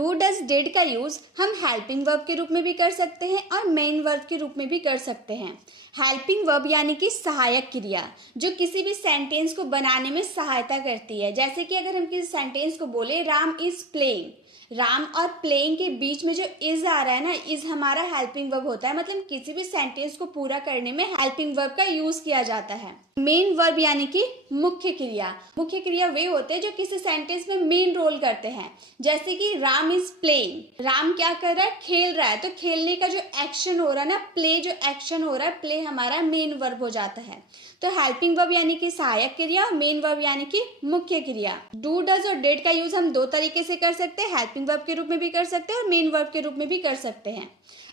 Do does did का use हम helping verb के रूप में भी कर सकते हैं और मेन वर्ब के रूप में भी कर सकते हैं। हेल्पिंग वर्ब यानी कि सहायक क्रिया जो किसी भी सेंटेंस को बनाने में सहायता करती है। जैसे कि अगर हम किसी सेंटेंस को बोले राम इज प्लेइंग, राम और प्लेइंग के बीच में जो इज आ रहा है ना, इज हमारा हेल्पिंग वर्ब होता है। मतलब किसी भी सेंटेंस को पूरा करने में हेल्पिंग वर्ब का यूज किया जाता है। मेन वर्ब यानी कि मुख्य क्रिया। मुख्य क्रिया वे होते हैं जो किसी सेंटेंस में मेन रोल करते हैं। जैसे कि राम इज प्लेइंग, राम क्या कर रहा है, खेल रहा है। तो खेलने का जो एक्शन हो रहा है ना, प्ले जो एक्शन हो रहा है, प्ले हमारा मेन वर्ब हो जाता है। तो हेल्पिंग वर्ब यानी कि सहायक क्रिया, मेन वर्ब यानी कि मुख्य क्रिया। डू डज और डिड का यूज हम दो तरीके से कर सकते हैं, हेल्पिंग वर्ब के रूप में भी कर सकते हैं और मेन वर्ब के रूप में भी कर सकते हैं।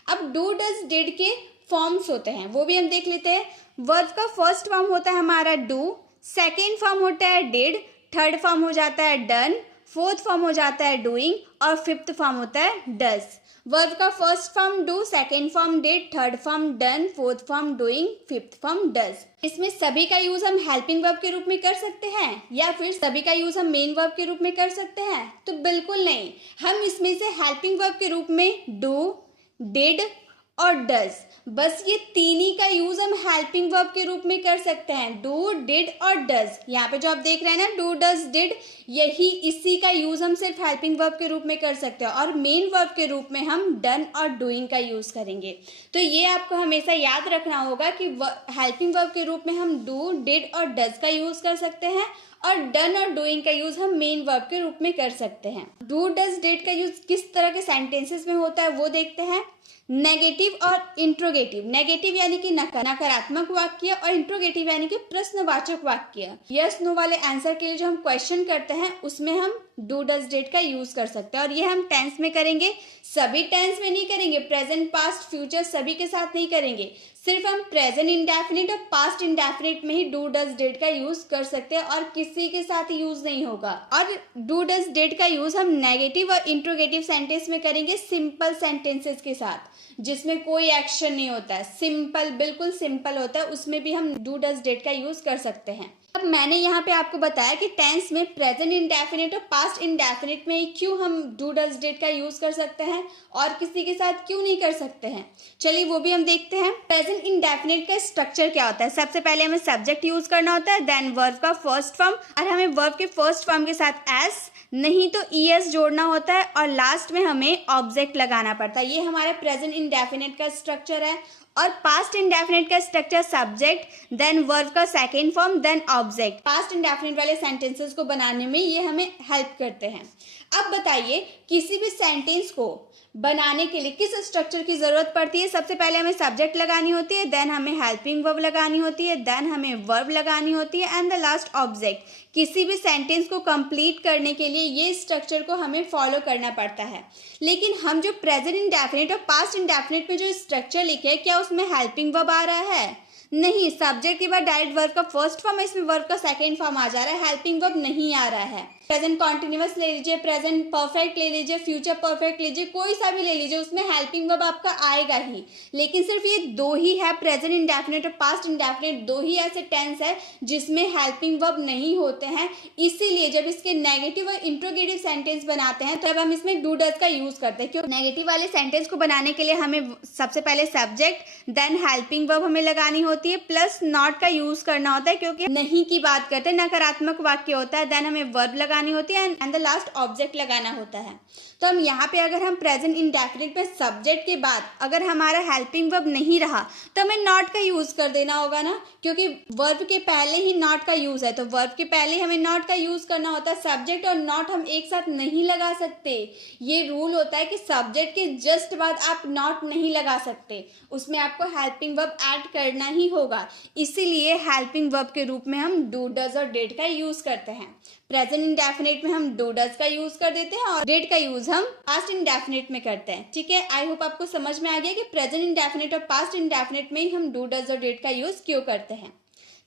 अब डू डज डिड के फॉर्म्स होते हैं, वो भी हम देख लेते हैं। वर्ब का फर्स्ट फॉर्म होता है हमारा डू, सेकेंड फॉर्म होता है डिड, थर्ड फॉर्म हो जाता है डन, फोर्थ फॉर्म हो जाता है डूइंग और फिफ्थ फॉर्म होता है डज। वर्ब का first form do, second form did, third form done, fourth form doing, fifth form does. इसमें सभी का यूज हम हेल्पिंग वर्ब के रूप में कर सकते हैं या फिर सभी का यूज हम मेन वर्ब के रूप में कर सकते हैं? तो बिल्कुल नहीं। हम इसमें से हेल्पिंग वर्ब के रूप में डू, डिड और डज, बस ये तीन ही का यूज हम हेल्पिंग वर्ब के रूप में कर सकते हैं, डू, डिड और डज। यहाँ पे जो आप देख रहे हैं ना, डू, डज, डिड, यही इसी का यूज हम सिर्फ हेल्पिंग वर्ब के रूप में कर सकते हैं और मेन वर्ब के रूप में हम डन और डूइंग का यूज करेंगे। तो ये आपको हमेशा याद रखना होगा कि हेल्पिंग वर्ब के रूप में हम डू, डिड और डज का यूज कर सकते हैं और डन और डूइंग का यूज हम मेन वर्ब के रूप में कर सकते हैं। डू, डज, डिड का यूज किस तरह के सेंटेंसेस में होता है वो देखते हैं। नेगेटिव और इंट्रोगेटिव। नेगेटिव यानी कि नकारात्मक वाक्य और इंट्रोगेटिव यानी कि प्रश्नवाचक वाक्य। यस नो वाले आंसर के लिए जो हम क्वेश्चन करते हैं उसमें हम डू डज डिड का यूज कर सकते हैं और ये हम टेंस में करेंगे। सभी टेंस में नहीं करेंगे, प्रेजेंट, पास्ट, फ्यूचर सभी के साथ नहीं करेंगे। सिर्फ हम प्रेजेंट इंडेफिनिट और पास्ट इंडेफिनिट में ही डू डज डिड का यूज कर सकते हैं और किसी के साथ यूज नहीं होगा। और डू डज डिड का यूज हम नेगेटिव और इंट्रोगेटिव सेंटेंस में करेंगे, सिंपल सेंटेंसेस के साथ जिसमें कोई एक्शन नहीं होता है, सिंपल, बिल्कुल सिंपल होता है, उसमें भी हम डू डज डिड का यूज कर सकते हैं। अब मैंने यहाँ पे आपको बताया कि टेंस में प्रेजेंट इंडेफिनिट और पास्ट इंडेफिनिट में ही क्यों हम डू डज डिड का यूज कर सकते हैं और किसी के साथ क्यों नहीं कर सकते हैं। चलिए वो भी हम देखते हैं। प्रेजेंट इंडेफिनिट का स्ट्रक्चर क्या होता है? सबसे पहले हमें सब्जेक्ट यूज करना होता है, देन वर्ब का फर्स्ट फॉर्म, और हमें वर्ब के फर्स्ट फॉर्म के साथ एस नहीं तो ईएस जोड़ना होता है और लास्ट में हमें ऑब्जेक्ट लगाना पड़ता है। ये हमारा प्रेजेंट इंडेफिनिट का स्ट्रक्चर है। और पास्ट इंडेफिनिट का स्ट्रक्चर सब्जेक्ट, देन वर्ब का second form, then object. Past indefinite वाले सेंटेंसेस को बनाने में ये हमें हेल्प करते हैं। अब बताइए किसी भी सेंटेंस को बनाने के लिए किस स्ट्रक्चर की जरूरत पड़ती है? सबसे पहले हमें सब्जेक्ट लगानी होती है, देन हमें हेल्पिंग वर्ब लगानी होती है, देन हमें वर्ब लगानी होती है एंड द लास्ट ऑब्जेक्ट। किसी भी सेंटेंस को कंप्लीट करने के लिए ये स्ट्रक्चर को हमें फॉलो करना पड़ता है। लेकिन हम जो प्रेजेंट इंडेफिनिट और पास्ट इंडेफिनिट में जो स्ट्रक्चर लिखे हैं, क्या उसमें हेल्पिंग वर्ब आ रहा है? नहीं। सब्जेक्ट के बाद डायरेक्ट वर्ब का फर्स्ट फॉर्म है, इसमें वर्ब का सेकेंड फॉर्म आ जा रहा है, हेल्पिंग वर्ब नहीं आ रहा है। प्रेजेंट कॉन्टिन्यूअस ले लीजिए, प्रेजेंट परफेक्ट ले लीजिए, फ्यूचर परफेक्ट लीजिए, कोई सा भी ले लीजिए, उसमें हेल्पिंग वर्ब आपका आएगा ही। लेकिन सिर्फ ये दो ही है, प्रेजेंट इंडेफिनिट और पास्ट इंडेफिनिट, दो ही ऐसे टेंस है जिसमें हेल्पिंग वर्ब नहीं होते हैं। इसीलिए जब इसके नेगेटिव और इंट्रोगेटिव सेंटेंस बनाते हैं तब हम इसमें डू डज का यूज करते हैं। क्योंकि नेगेटिव वाले सेंटेंस को बनाने के लिए हमें सबसे पहले सब्जेक्ट देन हेल्पिंग वर्ब हमें लगानी होती है, प्लस नॉट का यूज करना होता है क्योंकि नहीं की बात करते हैं, नकारात्मक वाक्य होता है, देन हमें वर्ब लगानी होती है एंड द लास्ट ऑब्जेक्ट लगाना होता है। तो हम यहाँ पे अगर हम प्रेजेंट इंडेफिनिट में सब्जेक्ट के बाद अगर हमारा हेल्पिंग वर्ब नहीं रहा तो हमें नॉट का यूज कर देना होगा ना, क्योंकि वर्ब के पहले ही नॉट का यूज है, तो वर्ब के पहले ही हमें नॉट का यूज करना होता है। सब्जेक्ट और नॉट हम एक साथ नहीं लगा सकते। ये रूल होता है कि सब्जेक्ट के जस्ट बाद आप नॉट नहीं लगा सकते, उसमें आपको हेल्पिंग वर्ब ऐड करना ही होगा। इसीलिए हेल्पिंग वर्ब के रूप में हम डू डज और डिड का यूज करते हैं। प्रेजेंट इंडेफिनिट में हम डू डज का यूज कर देते हैं और डिड का यूज हम पास्ट इंडेफिनिट में करते हैं। ठीक है, आई होप आपको समझ में आ गया कि प्रेजेंट इंडेफिनिट और पास्ट इंडेफिनिट में ही हम डू डज और डिड का यूज क्यों करते हैं।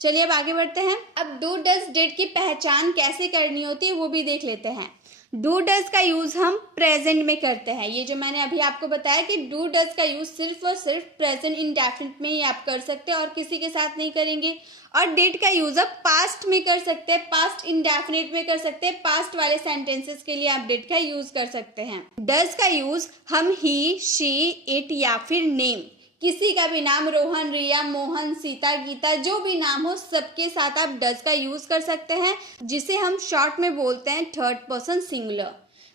चलिए अब आगे बढ़ते हैं। अब डू डज डिड की पहचान कैसे करनी होती है वो भी देख लेते हैं। डू डज का यूज हम प्रेजेंट में करते हैं। ये जो मैंने अभी आपको बताया कि डू डज का यूज सिर्फ और सिर्फ प्रेजेंट इंडेफिनिट में ही आप कर सकते हैं और किसी के साथ नहीं करेंगे। और डिड का यूज आप पास्ट में कर सकते हैं, पास्ट इंडेफिनिट में कर सकते हैं, पास्ट वाले सेंटेंसेस के लिए आप डिड का यूज कर सकते हैं। डज का यूज हम ही, शी, इट या फिर नेम, किसी का भी नाम, रोहन, रिया, मोहन, सीता, गीता, जो भी नाम हो सबके साथ आप डज का यूज कर सकते हैं, जिसे हम शॉर्ट में बोलते हैं third person singular.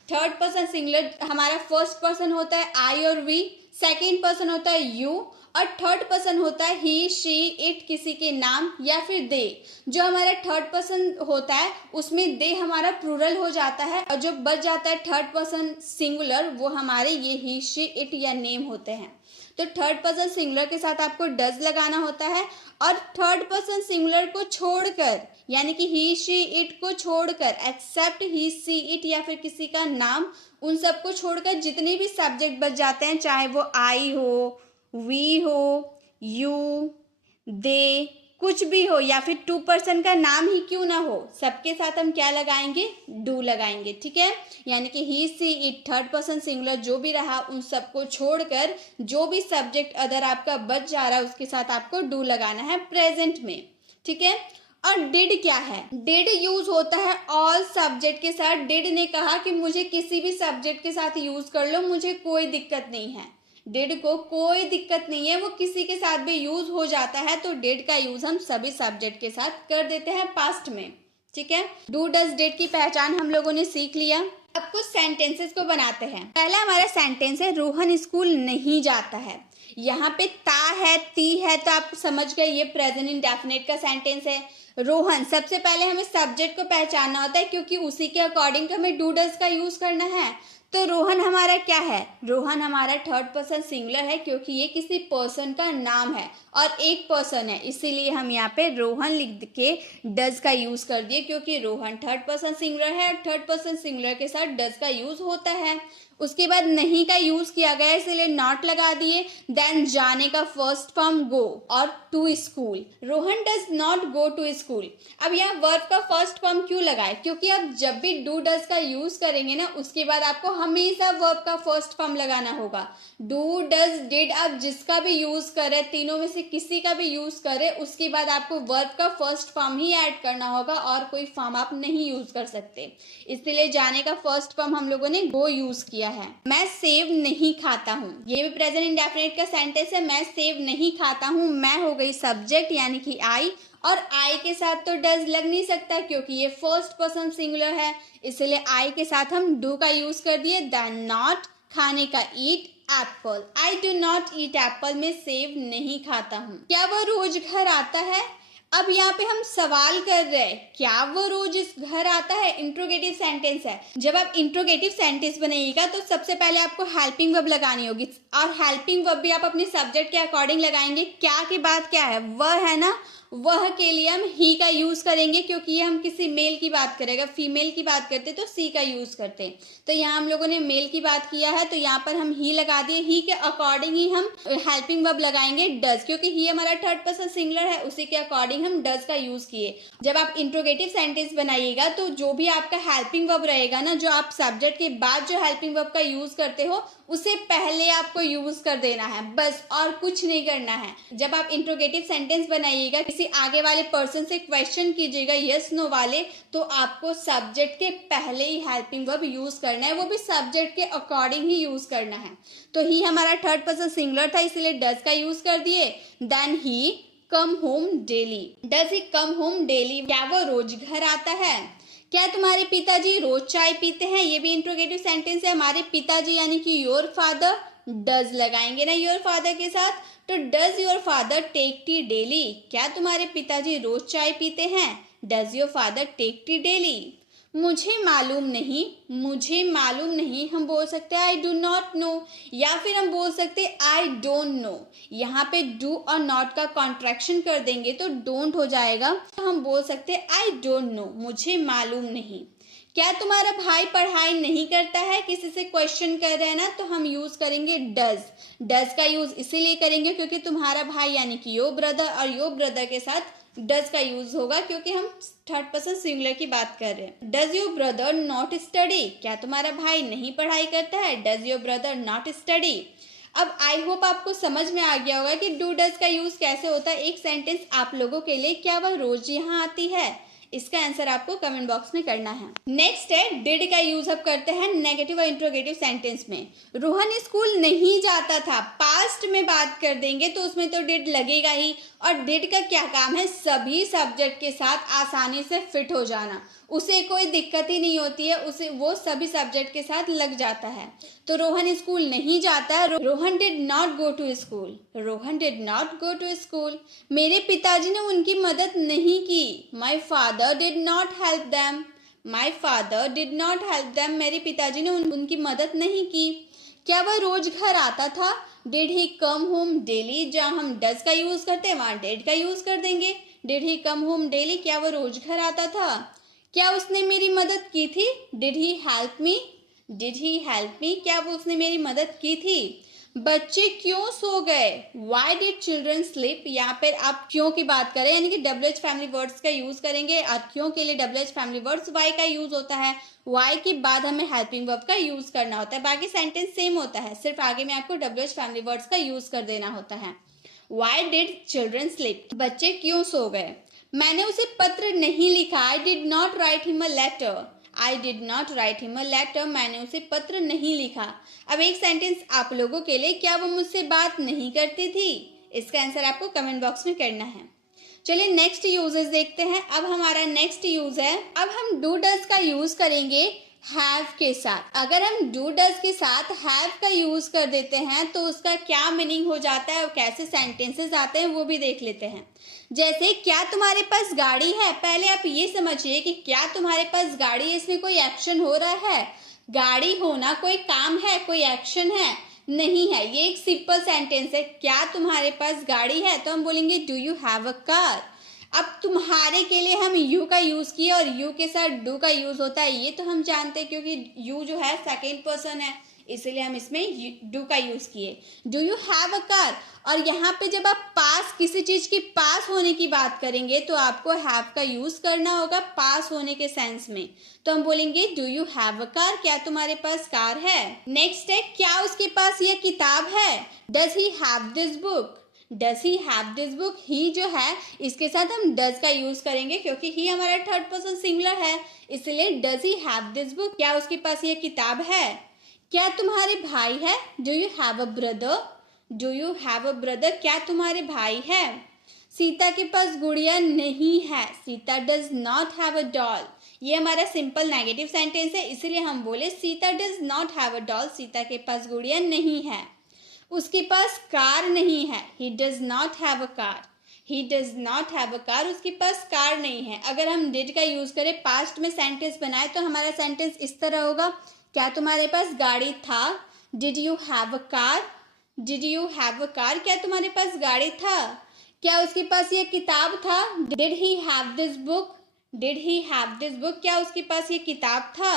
Third person singular हमारा फर्स्ट पर्सन होता है आई और वी, सेकेंड पर्सन होता है यू और थर्ड पर्सन होता है ही, शी, इट, किसी के नाम या फिर दे। जो हमारा थर्ड पर्सन होता है उसमें दे हमारा प्लूरल हो जाता है और जो बच जाता है थर्ड पर्सन सिंगुलर वो हमारे ये ही, शी, इट या नेम होते हैं। तो थर्ड पर्सन सिंगुलर के साथ आपको डज लगाना होता है और थर्ड पर्सन सिंगुलर को छोड़कर यानी कि ही, शी, इट को छोड़कर, एक्सेप्ट ही, सी, इट या फिर किसी का नाम, उन सबको छोड़कर जितने भी सब्जेक्ट बच जाते हैं, चाहे वो आई हो, वी हो, यू, दे, कुछ भी हो या फिर टू पर्सन का नाम ही क्यों ना हो, सबके साथ हम क्या लगाएंगे, डू लगाएंगे। ठीक है, यानी कि ही, सी, इट, थर्ड पर्सन सिंगुलर जो भी रहा उन सबको छोड़कर जो भी सब्जेक्ट अदर आपका बच जा रहा है उसके साथ आपको डू लगाना है प्रेजेंट में। ठीक है, और डिड क्या है, डिड यूज होता है ऑल सब्जेक्ट के साथ। डिड ने कहा कि मुझे किसी भी सब्जेक्ट के साथ यूज कर लो, मुझे कोई दिक्कत नहीं है। डिड को कोई दिक्कत नहीं है, वो किसी के साथ भी यूज हो जाता है, तो डिड का यूज हम सभी सब्जेक्ट के साथ कर देते हैं पास्ट में। ठीक है, डू डज डिड की पहचान हम लोगों ने सीख लिया। अब कुछ सेंटेंसेस को बनाते हैं। पहला हमारा सेंटेंस है रोहन स्कूल नहीं जाता है। यहाँ पे ता है, ती है, तो आप समझ गए ये प्रेजेंट इंडेफिनिट का सेंटेंस है। रोहन, सबसे पहले हमें सब्जेक्ट को पहचानना होता है क्योंकि उसी के अकॉर्डिंग हमें डू डज का यूज करना है। तो रोहन हमारा क्या है, रोहन हमारा थर्ड पर्सन सिंगुलर है क्योंकि ये किसी पर्सन का नाम है और एक पर्सन है, इसीलिए हम यहाँ पे रोहन लिख के डज का यूज कर दिए क्योंकि रोहन थर्ड पर्सन सिंगुलर है और थर्ड पर्सन सिंगुलर के साथ डज का यूज होता है। उसके बाद नहीं का यूज किया गया इसलिए नॉट लगा दिए। देन जाने का फर्स्ट फॉर्म गो और to school, Rohan does not go to school. अब यहाँ वर्ब का फर्स्ट फॉर्म क्यों लगाए, क्योंकि आप जब भी डू डज का यूज करेंगे ना उसके बाद आपको हमेशा वर्ब का फर्स्ट फॉर्म लगाना होगा। डू डज डिड आप जिसका भी यूज करे, तीनों में से किसी का भी यूज करे, उसके बाद आपको वर्ब का फर्स्ट फॉर्म ही ऐड करना होगा और कोई फॉर्म आप नहीं यूज कर सकते। इसलिए जाने का फर्स्ट फॉर्म हम लोगों ने गो यूज किया है। मैं सेव नहीं खाता हूँ, ये भी प्रेजेंट इंडेफिनिट का सेंटेंस है। मैं सेव नहीं खाता हूँ, मैं हो गई सब्जेक्ट यानी कि आई और आई के साथ तो डज लग नहीं सकता क्योंकि ये फर्स्ट पर्सन सिंगुलर है, इसलिए आई के साथ हम डू का यूज कर दिए। देन नॉट, खाने का eat, apple, I do not eat apple, मैं सेव नहीं खाता हूँ। क्या वो रोज घर आता है, अब यहाँ पे हम सवाल कर रहे हैं क्या वो रोज इस घर आता है, इंट्रोगेटिव सेंटेंस है। जब आप इंट्रोगेटिव सेंटेंस बनाइएगा तो सबसे पहले आपको हेल्पिंग वर्ब लगानी होगी और हेल्पिंग वर्ब भी आप अपने सब्जेक्ट के अकॉर्डिंग लगाएंगे। क्या के बाद क्या है, वह है ना, वह के लिए हम ही का यूज करेंगे क्योंकि ये हम किसी मेल की बात करेंगे। फीमेल की बात करते तो सी का यूज करते, तो यहाँ हम लोगों ने मेल की बात किया है तो यहाँ पर हम ही लगा दिए। ही के अकॉर्डिंग ही हम हेल्पिंग वर्ब लगाएंगे डज, क्योंकि ही हमारा थर्ड पर्सन सिंगुलर है, उसी के अकॉर्डिंग हम डज का यूज किए। जब आप इंट्रोगेटिव सेंटेंस बनाइएगा तो जो भी आपका हेल्पिंग वर्ब रहेगा ना, जो आप सब्जेक्ट के बाद जो हेल्पिंग वर्ब का यूज करते हो उसे पहले आपको यूज कर देना है बस, और कुछ नहीं करना है। जब आप इंट्रोगेटिव सेंटेंस बनाइएगा, किसी आगे वाले पर्सन से क्वेश्चन कीजिएगा यस नो वाले, तो आपको सब्जेक्ट के पहले ही हेल्पिंग वर्ब यूज करना है, वो भी सब्जेक्ट के अकॉर्डिंग ही यूज करना है। तो ही हमारा थर्ड पर्सन सिंगुलर था इसलिए डज का यूज कर दिए। Then he come home daily, does he come home daily, क्या वो रोज घर आता है। क्या तुम्हारे पिताजी रोज चाय पीते हैं, ये भी इंट्रोगेटिव सेंटेंस है। हमारे पिताजी यानी कि योर फादर, डज लगाएंगे ना योर फादर के साथ, तो does your father take tea daily, क्या तुम्हारे पिताजी रोज चाय पीते हैं, does your father take tea daily. मुझे मालूम नहीं, मुझे मालूम नहीं हम बोल सकते हैं आई डू नॉट नो, या फिर हम बोल सकते हैं आई डोंट नो। यहाँ पे डू और नॉट का कॉन्ट्रैक्शन कर देंगे तो डोंट हो जाएगा, तो हम बोल सकते हैं आई डोंट नो, मुझे मालूम नहीं। क्या तुम्हारा भाई पढ़ाई नहीं करता है, किसी से क्वेश्चन कर रहे हैं ना, तो हम यूज करेंगे डज। डज का यूज इसीलिए करेंगे क्योंकि तुम्हारा भाई यानी कि योर ब्रदर और योर ब्रदर के साथ डज का यूज होगा क्योंकि हम थर्ड पर्सन सिंगुलर की बात कर रहे हैं। Does your brother not study, क्या तुम्हारा भाई नहीं पढ़ाई करता है? Does your brother not study. अब आई होप आपको समझ में आ गया होगा कि डू डज का यूज कैसे होता है एक सेंटेंस आप लोगों के लिए। क्या वह रोज यहाँ आती है? इसका आंसर आपको कमेंट बॉक्स में करना है। नेक्स्ट है डिड का यूज अब करते हैं नेगेटिव और इंट्रोगेटिव सेंटेंस में। रोहन स्कूल नहीं जाता था, पास्ट में बात कर देंगे तो उसमें तो डिड लगेगा ही। और डिड का क्या काम है? सभी सब्जेक्ट के साथ आसानी से फिट हो जाना, उसे कोई दिक्कत ही नहीं होती है, उसे वो सभी सब्जेक्ट के साथ लग जाता है। तो रोहन स्कूल नहीं जाता है, Rohan did not go to school, Rohan did not go to school. मेरे पिताजी ने उनकी मदद नहीं की, my father did not help them, my father did not help them. मेरे पिताजी ने उनकी मदद नहीं की। क्या वह रोज घर आता था? Did he come home daily. जहाँ हम डज का यूज करते हैं वहाँ डिड का यूज कर देंगे। Did he come home daily, क्या वह रोज घर आता था? क्या उसने मेरी मदद की थी? Did he help me, did he help me, क्या वो उसने मेरी मदद की थी? बच्चे क्यों सो गए? Why did children sleep. यहाँ पर आप क्यों की बात करें यानी कि WH फैमिली वर्ड्स का यूज करेंगे और क्यों के लिए WH फैमिली वर्ड्स वाई का यूज होता है। वाई के बाद हमें हेल्पिंग वर्ब का यूज करना होता है, बाकी सेंटेंस सेम होता है, सिर्फ आगे में आपको WH फैमिली वर्ड्स का यूज कर देना होता है। वाई डिड चिल्ड्रन स्लीप, बच्चे क्यों सो गए? मैंने उसे पत्र नहीं लिखा, I did not write him a letter, I did not write him a letter, मैंने उसे पत्र नहीं लिखा। अब एक सेंटेंस आप लोगों के लिए, क्या वो मुझसे बात नहीं करती थी? इसका आंसर आपको कमेंट बॉक्स में करना है। चलिए नेक्स्ट यूजेस देखते हैं। अब हमारा नेक्स्ट यूज है, अब हम डू डज का यूज करेंगे हैव के साथ। अगर हम डू डज के साथ हैव का यूज कर देते हैं तो उसका क्या मीनिंग हो जाता है और कैसे सेंटेंसेस आते हैं वो भी देख लेते हैं। जैसे क्या तुम्हारे पास गाड़ी है, पहले आप ये समझिए कि क्या तुम्हारे पास गाड़ी है, इसमें कोई एक्शन हो रहा है? गाड़ी होना कोई काम है, कोई एक्शन है? नहीं है, ये एक सिंपल सेंटेंस है। क्या तुम्हारे पास गाड़ी है तो हम बोलेंगे do you have a car. अब तुम्हारे के लिए हम यू का यूज किए और यू के साथ डू का यूज होता है, ये तो हम जानते हैं क्योंकि यू जो है सेकेंड पर्सन है, इसलिए हम इसमें डू का यूज किए। Do you have a car. और यहाँ पे जब आप पास किसी चीज की पास होने की बात करेंगे तो आपको हैव का यूज करना होगा पास होने के सेंस में। तो हम बोलेंगे do you have a car, क्या तुम्हारे पास कार है। नेक्स्ट है, क्या उसके पास यह किताब है? Does he have this book, does he have this book. He जो है इसके साथ हम डज का यूज करेंगे क्योंकि ही हमारा थर्ड पर्सन सिंगुलर है, इसलिए does he have this book, क्या उसके पास यह किताब है। क्या तुम्हारे भाई है? Do you have a brother, do you have a brother, क्या तुम्हारे भाई है। सीता के पास गुड़िया नहीं है, Sita does not have a doll. ये हमारा सिंपल नेगेटिव सेंटेंस है, इसीलिए हम बोले Sita does not have a doll, Sita के पास गुड़िया नहीं है। उसके पास कार नहीं है, he does not have a car, he does not have a car, उसके पास कार नहीं है। अगर हम डिड का यूज करें पास्ट में सेंटेंस बनाए तो हमारा सेंटेंस इस तरह होगा, क्या तुम्हारे पास गाड़ी था? Did you have a car, did you have a car, क्या तुम्हारे पास गाड़ी था। क्या उसके पास ये किताब था? Did he have this book, did he have this book, क्या उसके पास ये किताब था।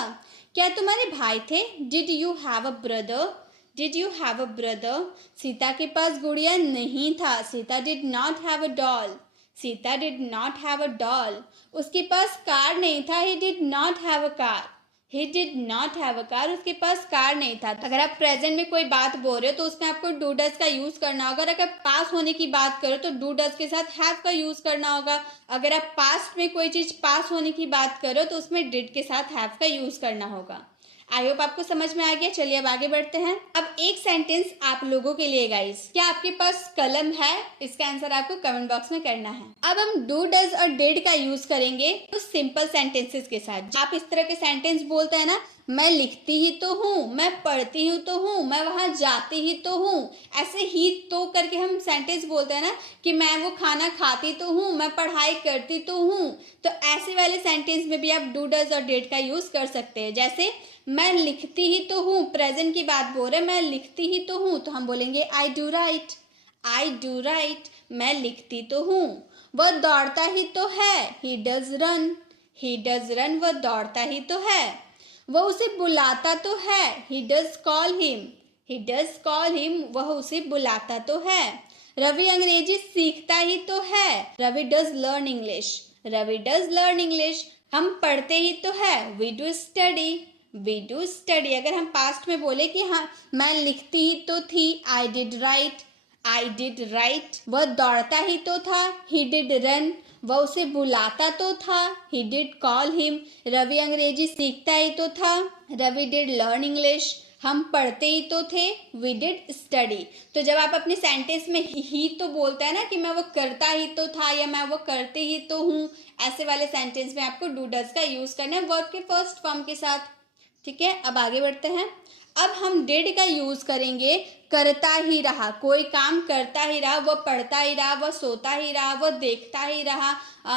क्या तुम्हारे भाई थे? Did you have a brother, did you have a brother. Sita के पास गुड़िया नहीं था, Sita did not have a doll, Sita did not have a doll. उसके पास कार नहीं था, he did not have a car, he did not have a car, उसके पास car नहीं था। अगर आप प्रेजेंट में कोई बात बोल रहे हो तो उसमें आपको डू डज का यूज करना होगा। अगर आप पास होने की बात करो तो डू डज के साथ हैव का यूज करना होगा। अगर आप पास्ट में कोई चीज पास होने की बात करो तो उसमें डिड के साथ हैव का यूज करना होगा। आई होप आपको समझ में आ गया। चलिए अब आगे बढ़ते हैं। अब एक सेंटेंस आप लोगों के लिए गाइस, क्या आपके पास कलम है? इसका आंसर आपको कमेंट बॉक्स में करना है। अब हम डू डज और डिड का यूज करेंगे तो सिंपल सेंटेंसेस के साथ। आप इस तरह के सेंटेंस बोलते हैं ना, मैं लिखती ही तो हूँ, मैं पढ़ती हूँ तो हूँ, मैं वहां जाती ही तो हूँ, ऐसे ही तो करके हम सेंटेंस बोलते हैं ना कि मैं वो खाना खाती तो हूँ, मैं पढ़ाई करती तो हूँ। तो ऐसे वाले सेंटेंस में भी आप डू डज और डिड का यूज कर सकते हैं। जैसे मैं लिखती ही तो हूँ, प्रेजेंट की बात बोल रहे, मैं लिखती ही तो हूँ, तो हम बोलेंगे I do right, I do right, मैं लिखती तो हूँ। वह दौड़ता ही तो है, he does run, he does run, वह दौड़ता ही तो है। वह उसे बुलाता तो है, he does call him, he does call him, वह उसे बुलाता तो है। रवि अंग्रेजी सीखता ही तो है। Ravi does learn English. Ravi does learn English. हम पढ़ते ही तो है। We do study. We do study. अगर हम पास्ट में बोले कि हाँ मैं लिखती ही तो थी, I did right. I did right. वह दौड़ता ही तो था, ही डिड रन। वह उसे बुलाता तो था, he did call him. Ravi अंग्रेजी सीखता ही तो था, रवि डिड लर्न इंग्लिश। हम पढ़ते ही तो थे, वी डिड स्टडी। तो जब आप अपने सेंटेंस में ही तो बोलते हैं ना कि मैं वो करता ही तो था या मैं वो करते ही तो हूँ, ऐसे वाले सेंटेंस में आपको डू डज का यूज करना है वर्ब के फर्स्ट फॉर्म के साथ। ठीक है, अब आगे बढ़ते हैं। अब हम डिड का यूज करेंगे करता ही रहा। कोई काम करता ही रहा, वह पढ़ता ही रहा, वह सोता ही रहा, वह देखता ही रहा,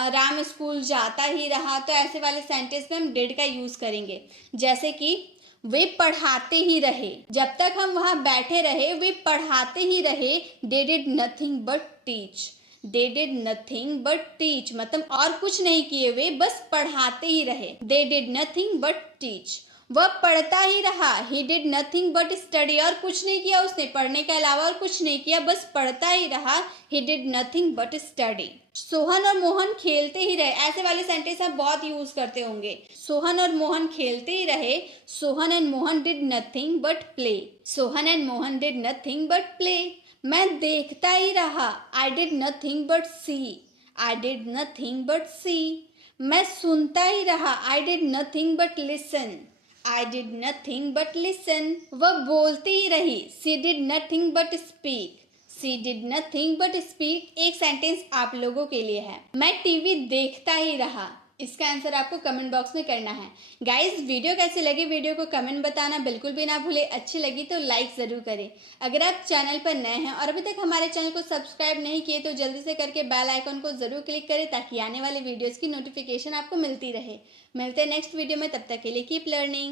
राम स्कूल जाता ही रहा। तो ऐसे वाले सेंटेंस में हम डिड का यूज करेंगे। जैसे कि वे पढ़ाते ही रहे। जब तक हम वहां बैठे रहे वे पढ़ाते ही रहे। They did nothing but teach. They did nothing but teach मतलब और कुछ नहीं किए, वे बस पढ़ाते ही रहे। They did nothing but teach. वह पढ़ता ही रहा। He did nothing but study. और कुछ नहीं किया उसने, पढ़ने के अलावा और कुछ नहीं किया, बस पढ़ता ही रहा। He did nothing but study. Sohan और मोहन खेलते ही रहे। ऐसे वाले सेंटेंस आप बहुत यूज करते होंगे। सोहन और मोहन खेलते ही रहे। Sohan and Mohan did nothing but play. Sohan and Mohan did nothing but play. मैं देखता ही रहा। I did nothing but see. I did nothing but see. मैं सुनता ही रहा। I did nothing but listen. I did nothing but listen. वह बोलती ही रही। She did nothing but speak. She did nothing but speak। एक सेंटेंस आप लोगों के लिए है। मैं टीवी देखता ही रहा। इसका आंसर आपको कमेंट बॉक्स में करना है। गाइस वीडियो कैसे लगी, वीडियो को कमेंट बताना बिल्कुल भी ना भूले। अच्छी लगी तो लाइक ज़रूर करें। अगर आप चैनल पर नए हैं और अभी तक हमारे चैनल को सब्सक्राइब नहीं किए तो जल्दी से करके बेल आइकन को ज़रूर क्लिक करें ताकि आने वाले वीडियोज़ की नोटिफिकेशन आपको मिलती रहे। मिलते हैं नेक्स्ट वीडियो में, तब तक के लिए कीप लर्निंग।